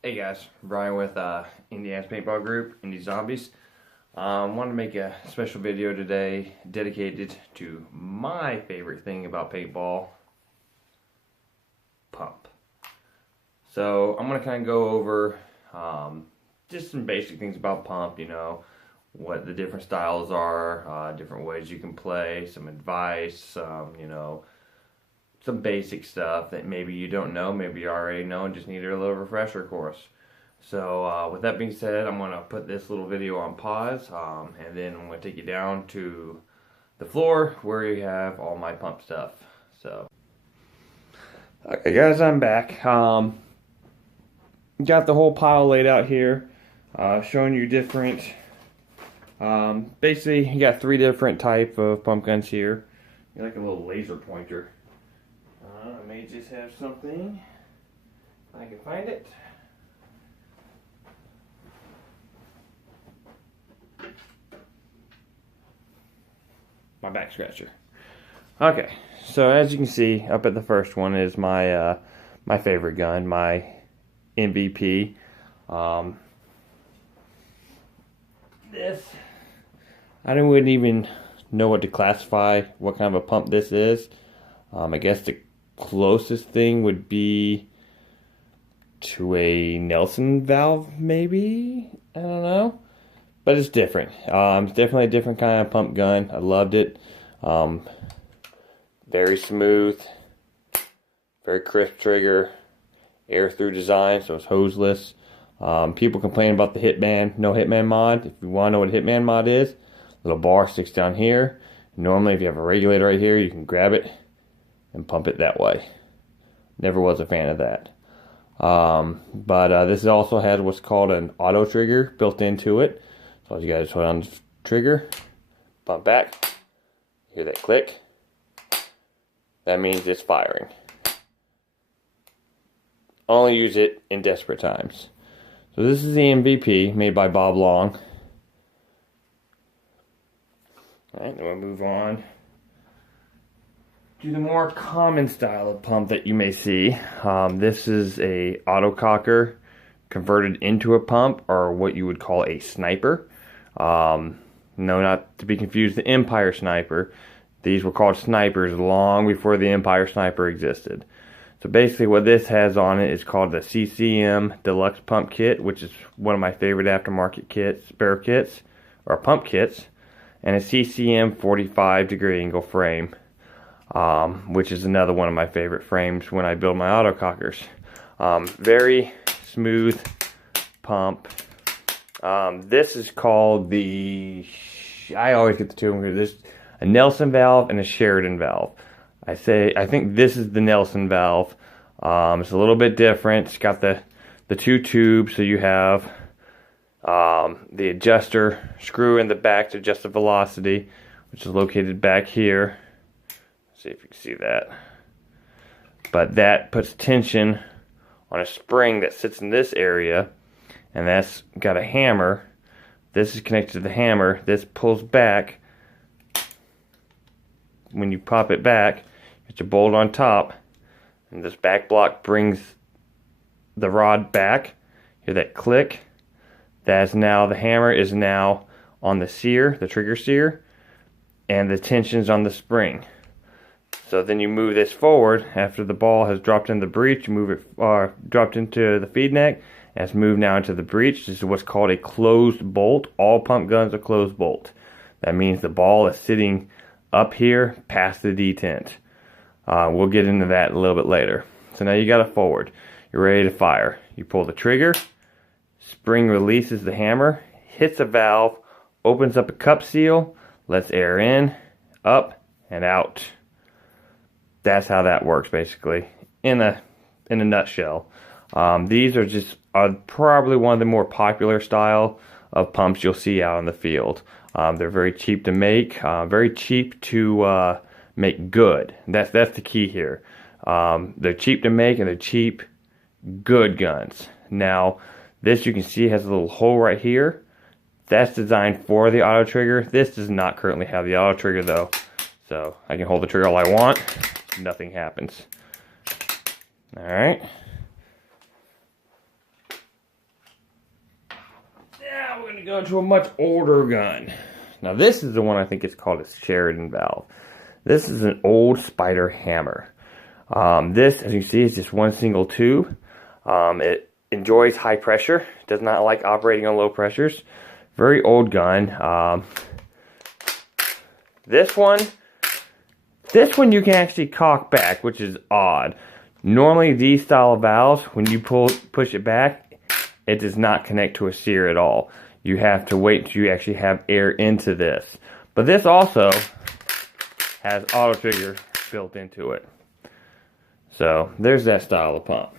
Hey guys, Brian with Indiana's Paintball Group, Indie Zombies. Wanted to make a special video today dedicated to my favorite thing about paintball, pump. So I'm going to kind of go over just some basic things about pump, what the different styles are, different ways you can play, some advice, some basic stuff that maybe you don't know, maybe you already know and just need a little refresher course. So with that being said, I'm going to put this little video on pause, and then I'm going to take you down to the floor where you have all my pump stuff. So, okay guys, I'm back. Got the whole pile laid out here, showing you different, basically you got 3 different type of pump guns here. You're like a little laser pointer. I may just have something, if I can find it. My back scratcher. Okay, so as you can see, up at the first one is my my favorite gun, my MVP. This, wouldn't even know what to classify, what kind of a pump this is. I guess the closest thing would be to a Nelson valve, maybe? I don't know. But it's different. It's definitely a different kind of pump gun. I loved it. Very smooth, very crisp trigger, air through design, so it's hoseless. People complain about the Hitman, no Hitman mod. If you want to know what Hitman mod is, little bar sticks down here. Normally, if you have a regulator right here, you can grab it and pump it that way. Never was a fan of that. But this also has what's called an auto trigger built into it. So all you guys put on the trigger, pump back, hear that click. That means it's firing. Only use it in desperate times. So this is the MVP made by Bob Long. Alright, then we'll move on to the more common style of pump that you may see. This is a auto cocker converted into a pump, or what you would call a sniper. No, not to be confused, the Empire Sniper. These were called snipers long before the Empire Sniper existed. So basically what this has on it is called the CCM Deluxe Pump Kit, which is one of my favorite aftermarket kits, spare kits, or pump kits, and a CCM 45 degree angle frame, which is another one of my favorite frames when I build my autocockers. Very smooth pump. This is called the, I always get the two of them, there's a Nelson valve and a Sheridan valve. I think this is the Nelson valve. It's a little bit different. It's got the 2 tubes, so you have the adjuster screw in the back to adjust the velocity, which is located back here. Let's see if you can see that. But that puts tension on a spring that sits in this area, and that's got a hammer. This is connected to the hammer. This pulls back. When you pop it back, it's a bolt on top, and this back block brings the rod back. Hear that click? That's now, the hammer is now on the sear, the trigger sear, and the tension's on the spring. So then you move this forward after the ball has dropped in the breech. You move it, dropped into the feed neck, and it's moved now into the breech. This is what's called a closed bolt. All pump guns are closed bolt. That means the ball is sitting up here past the detent. We'll get into that a little bit later. So now you got it forward. You're ready to fire. You pull the trigger, spring releases the hammer, hits a valve, opens up a cup seal, lets air in, up, and out. That's how that works, basically, in a nutshell. These are just probably one of the more popular style of pumps you'll see out in the field. They're very cheap to make, very cheap to make good. That's the key here. They're cheap to make, and they're cheap, good guns. Now, this you can see has a little hole right here. That's designed for the auto trigger. This does not currently have the auto trigger though. So I can hold the trigger all I want. Nothing happens. Alright. Now we're going to go to a much older gun. Now this is the one I think is called a Sheridan valve. This is an old Spider hammer. This, as you see, is just one single tube. It enjoys high pressure. Does not like operating on low pressures. Very old gun. This one you can actually cock back, which is odd. Normally these style of valves, when you push it back, it does not connect to a sear at all. You have to wait until you actually have air into this. But this also has auto trigger built into it. So there's that style of pump.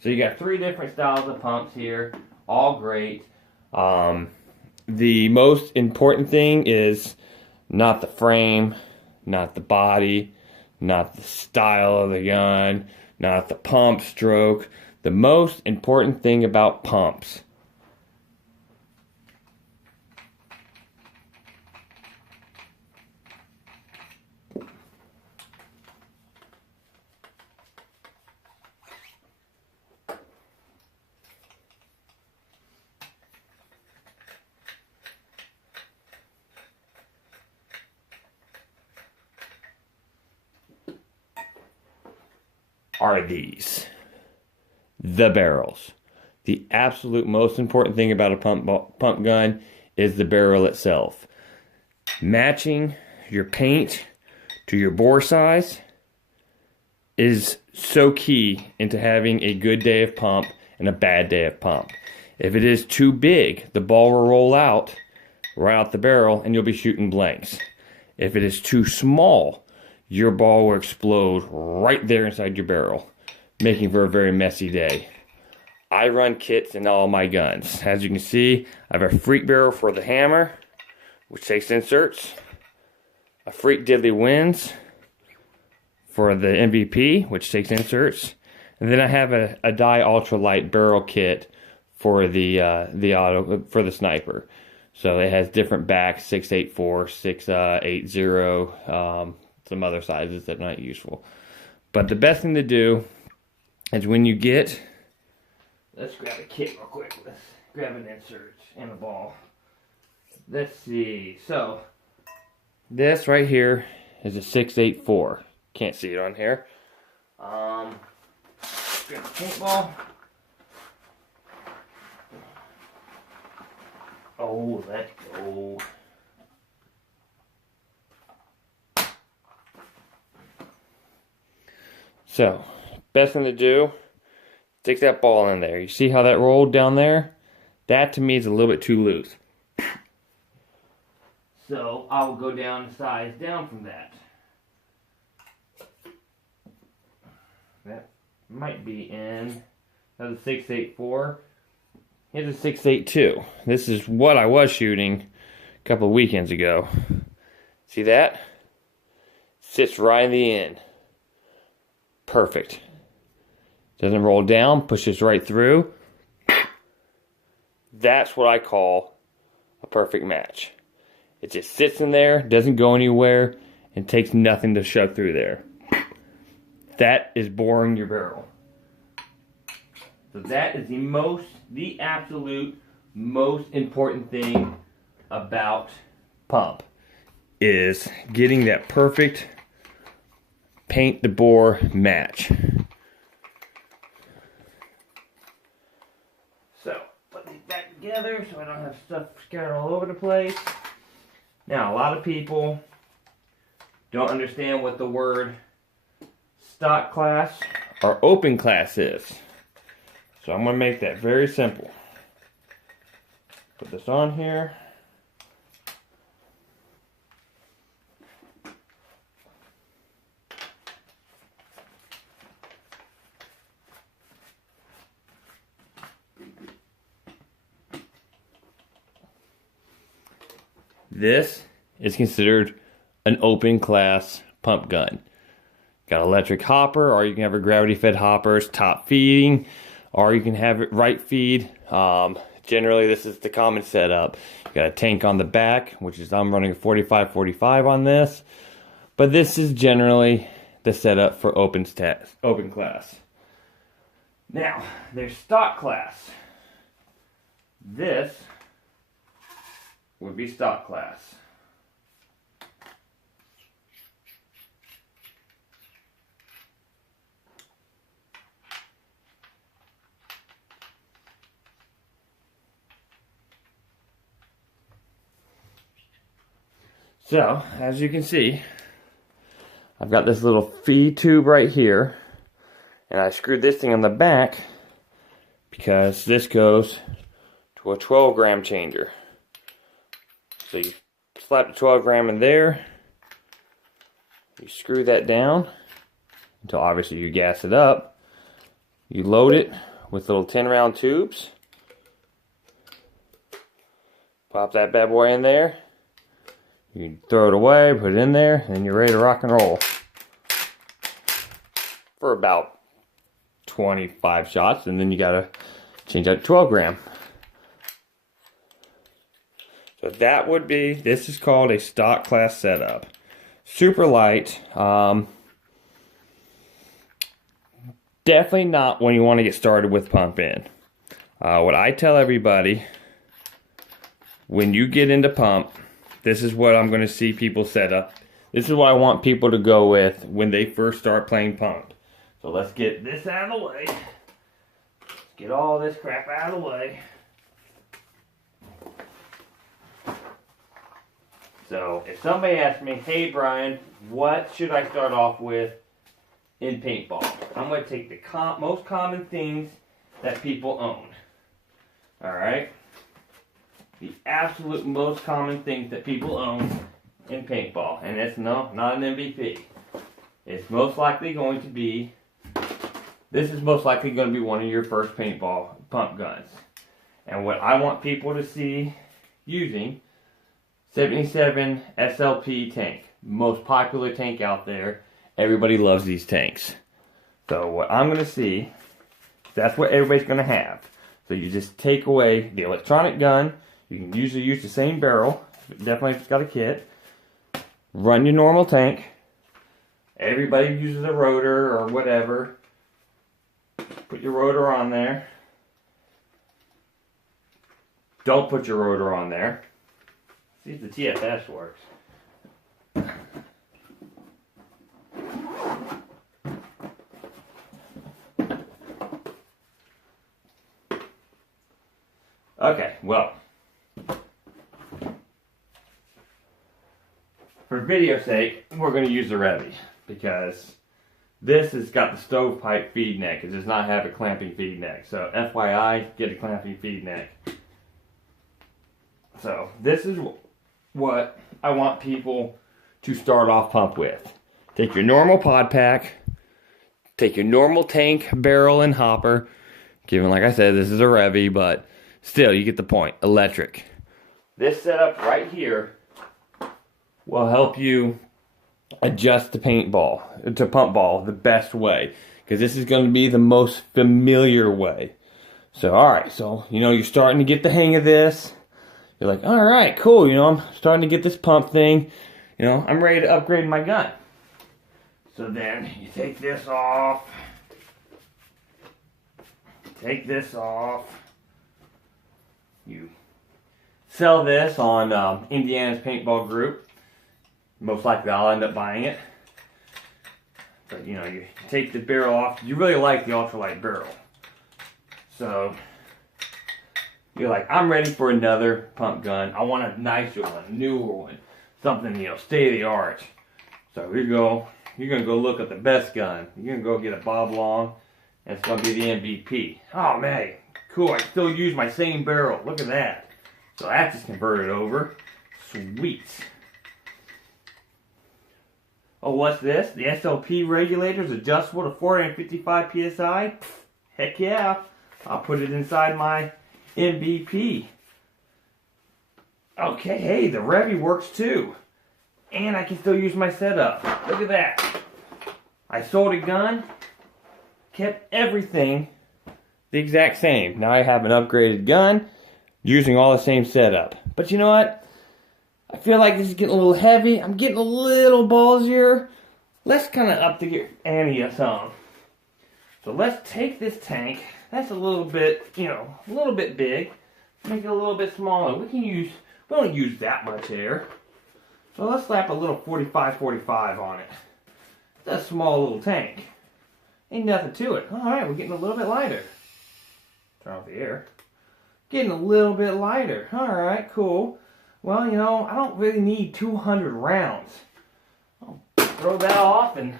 So you got 3 different styles of pumps here, all great. The most important thing is not the frame, not the body, not the style of the gun, not the pump stroke. The most important thing about pumps are these. The barrels. The absolute most important thing about a pump gun is the barrel itself. Matching your paint to your bore size is so key into having a good day of pump and a bad day of pump. If it is too big, the ball will roll out right out the barrel and you'll be shooting blanks. If it is too small, your ball will explode right there inside your barrel, making for a very messy day. I run kits in all my guns. As you can see, I have a freak barrel for the hammer, which takes inserts, a freak diddly wins for the MVP, which takes inserts, and then I have a die ultralight barrel kit for the auto for the sniper. So it has different backs, 684, 680, some other sizes that are not useful. But the best thing to do is when you get, let's grab a kit real quick. Let's grab an insert and a ball. Let's see. So this right here is a 684. Can't see it on here. Grab a paintball. Oh, let's go. So, best thing to do, stick that ball in there. You see how that rolled down there? That to me is a little bit too loose. So, I will go down a size down from that. That might be in, that's a 684. Here's a 682. This is what I was shooting a couple of weekends ago. See that? Sits right in the end. Perfect. Doesn't roll down, pushes right through. That's what I call a perfect match. It just sits in there, doesn't go anywhere, and takes nothing to shove through there. That is boring your barrel. So that is the absolute most important thing about pump, is getting that perfect paint the bore match. So, put these back together so I don't have stuff scattered all over the place. Now, a lot of people don't understand what the word stock class or open class is. So I'm going to make that very simple. Put this on here. This is considered an open class pump gun. Got electric hopper, or you can have a gravity fed hoppers, top feeding, or you can have it right feed. Generally this is the common setup. You got a tank on the back, which is, I'm running a 45-45 on this, but this is generally the setup for open class. Now, there's stock class. This would be stock class. So, as you can see, I've got this little feed tube right here, and I screwed this thing on the back because this goes to a 12 gram changer. So you slap the 12 gram in there, you screw that down until obviously you gas it up. You load it with little 10 round tubes, pop that bad boy in there. You throw it away, put it in there, and you're ready to rock and roll. For about 25 shots, and then you gotta change out 12 gram. So that would be, this is called a stock class setup. Super light. Definitely not when you want to get started with pump-in. What I tell everybody, when you get into pump, this is what I'm going to see people set up. This is what I want people to go with when they first start playing pump. So let's get this out of the way. Let's get all this crap out of the way. So if somebody asks me, hey Brian, what should I start off with in paintball? I'm going to take the most common things that people own. Alright? The absolute most common things that people own in paintball. And it's not an MVP. It's most likely going to be, this is most likely going to be one of your first paintball pump guns. And what I want people to see using, 77 SLP tank. Most popular tank out there. Everybody loves these tanks. So what I'm going to see, that's what everybody's going to have. So you just take away the electronic gun. You can usually use the same barrel. Definitely if it's got a kit. Run your normal tank. Everybody uses a rotor or whatever. Put your rotor on there. Don't put your rotor on there. See if the TFS works. Okay, well, for video's sake, we're going to use the Revy because this has got the stovepipe feed neck. It does not have a clamping feed neck. So FYI, get a clamping feed neck. So this is what I want people to start off pump with. Take your normal pod pack, take your normal tank, barrel, and hopper. Given, like I said, this is a Revy, but still, you get the point. Electric. This setup right here will help you adjust the paintball, to pump ball the best way. Because this is going to be the most familiar way. So, alright, so, you're starting to get the hang of this. You're like, alright, cool, I'm starting to get this pump thing. I'm ready to upgrade my gun. So then, you take this off. Take this off. You sell this on Indiana's Paintball Group. Most likely I'll end up buying it. But you take the barrel off. You really like the ultralight barrel. So you're like, I'm ready for another pump gun. I want a nicer one, a newer one. Something, state of the art. So here you go. You're going to go look at the best gun. You're going to go get a Bob Long. And it's going to be the MVP. Oh man. Cool, I still use my same barrel. Look at that. So that just converted over. Sweet. Oh, what's this? The SLP regulator is adjustable to 455 PSI. Heck yeah. I'll put it inside my MVP. Okay, hey, the Revy works too. And I can still use my setup. Look at that. I sold a gun. Kept everything the exact same. Now I have an upgraded gun using all the same setup. But you know what? I feel like this is getting a little heavy. I'm getting a little ballsier. Let's kind of up the ante some. So let's take this tank. That's a little bit, a little bit big. Make it a little bit smaller. We We don't use that much air. So let's slap a little 45-45 on it. It's a small little tank. Ain't nothing to it. Alright, we're getting a little bit lighter. Turn off the air. Getting a little bit lighter. Alright, cool. Well, you know, I don't really need 200 rounds. I'll throw that off and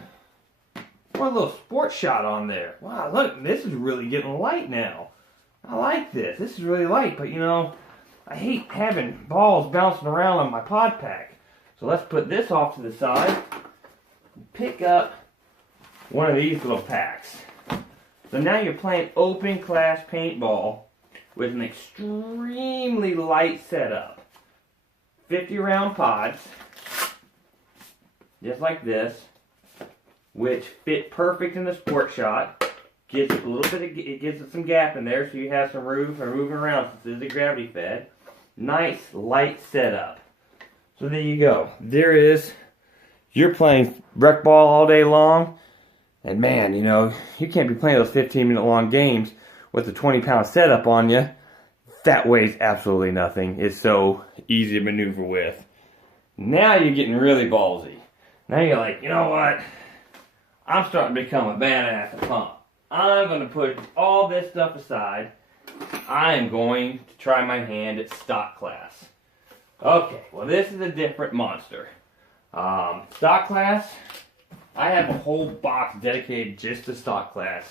pour a little sport shot on there. Wow, look, this is really getting light now. I like this. This is really light, but you know, I hate having balls bouncing around on my pod pack. So let's put this off to the side and pick up one of these little packs. So now you're playing open class paintball with an extremely light setup. 50 round pods, just like this, which fit perfect in the sport shot. Gives it a little bit of, it gives it some gap in there so you have some room for moving around since this is gravity fed. Nice light setup. So there you go. There is, you're playing rec ball all day long, and man, you know, you can't be playing those 15-minute long games with a 20-pound setup on you. That weighs absolutely nothing. It's so easy to maneuver with. Now you're getting really ballsy. Now you're like, you know what? I'm starting to become a badass at pump. I'm going to put all this stuff aside. I am going to try my hand at stock class. Okay, well this is a different monster. Stock class, I have a whole box dedicated just to stock class,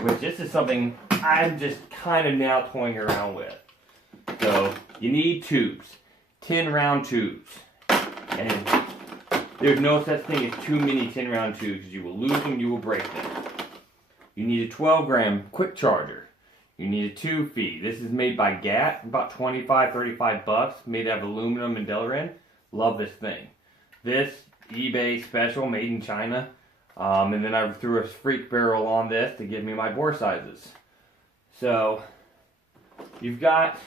which this is something I'm just kind of now toying around with. So you need tubes, 10 round tubes, and there's no such thing as too many 10 round tubes. You will lose them, you will break them. You need a 12-gram quick charger. You need a tube feed. This is made by GAT, about 25, 35 bucks, made out of aluminum and Delrin. Love this thing. This eBay special, made in China. And then I threw a freak barrel on this to give me my bore sizes. So, you've got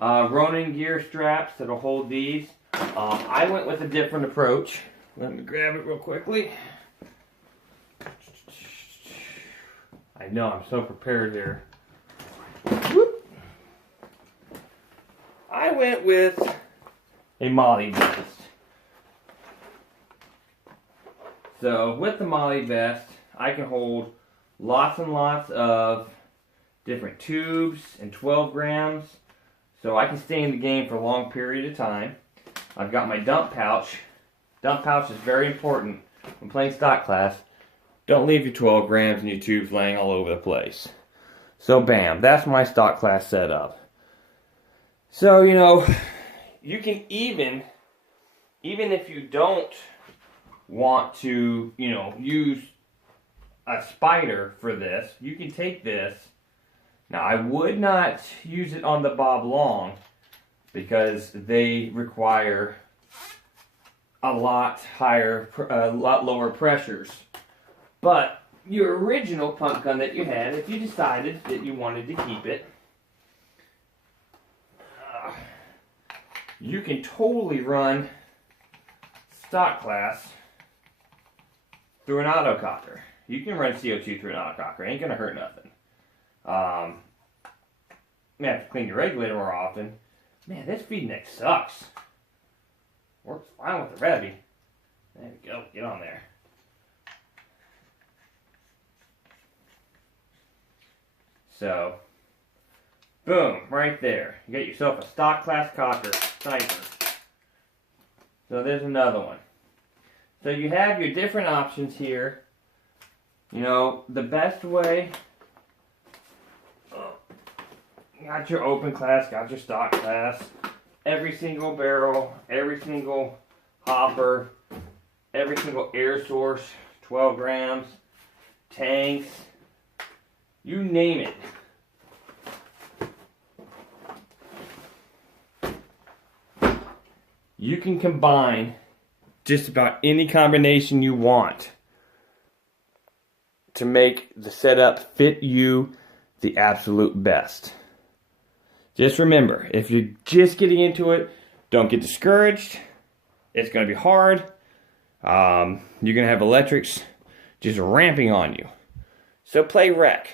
Ronin gear straps that'll hold these. I went with a different approach. Let me grab it real quickly. I know, I'm so prepared here. Whoop. I went with a Molly vest. So with the Molly vest, I can hold lots and lots of different tubes and 12 grams. So I can stay in the game for a long period of time. I've got my dump pouch. Dump pouch is very important when playing stock class. Don't leave your 12 grams and your tubes laying all over the place. So bam, that's my stock class setup. So, you know, you can even if you don't want to, you know, use a spider for this, you can take this. Now, I would not use it on the Bob Long because they require a lot lower pressures. But your original pump gun that you had, if you decided that you wanted to keep it, you can totally run stock class through an autococker. You can run CO2 through an autococker. It ain't gonna hurt nothing. You have to clean your regulator more often. Man, this feed neck sucks. Works fine with the Revy. There we go. Get on there. So, boom, right there. You got yourself a stock class cocker, sniper. So there's another one. So you have your different options here. You know, the best way, got your open class, got your stock class, every single barrel, every single hopper, every single air source, 12 grams, tanks, you name it. You can combine just about any combination you want to make the setup fit you the absolute best. Just remember, if you're just getting into it, don't get discouraged. It's going to be hard. You're going to have electrics just ramping on you. So play rec.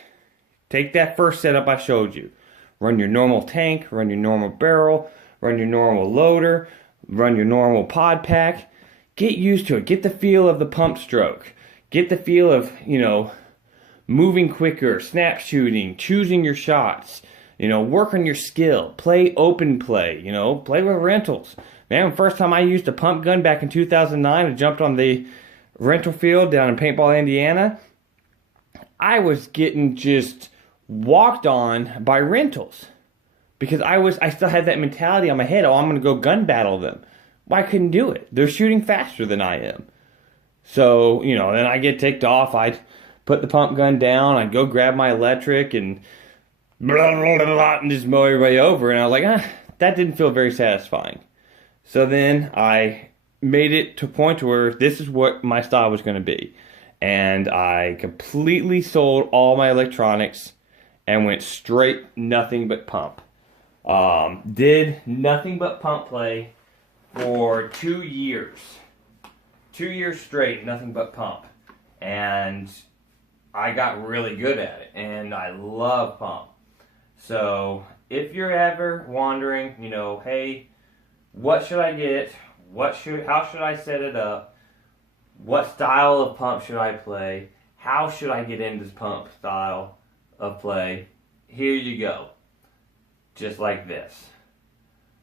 Take that first setup I showed you. Run your normal tank, run your normal barrel, run your normal loader, run your normal pod pack. Get used to it. Get the feel of the pump stroke. Get the feel of, moving quicker, snap shooting, choosing your shots. Work on your skill. Play open play. Play with rentals. Man, first time I used a pump gun back in 2009, I jumped on the rental field down in Paintball, Indiana. I was getting just walked on by rentals because I still had that mentality on my head. Oh, I'm going to go gun battle them. Well, I couldn't do it. They're shooting faster than I am. So, then I get ticked off. I'd put the pump gun down. I'd go grab my electric and blah, blah, blah, blah, and just mow everybody over. And I was like, that didn't feel very satisfying. So then I made it to a point where this is what my style was going to be. And I completely sold all my electronics and went straight nothing but pump. Did nothing but pump play for 2 years. 2 years straight, nothing but pump. And I got really good at it. And I love pump. So if you're ever wondering, hey, what should I get? How should I set it up? What style of pump should I play? How should I get into this pump style of play? Here you go. Just like this.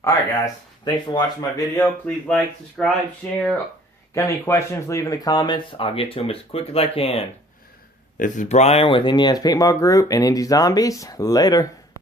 Alright guys, thanks for watching my video. Please like, subscribe, share. Got any questions, leave in the comments. I'll get to them as quick as I can. This is Brian with Indiana's Paintball Group and Indie Zombies. Later.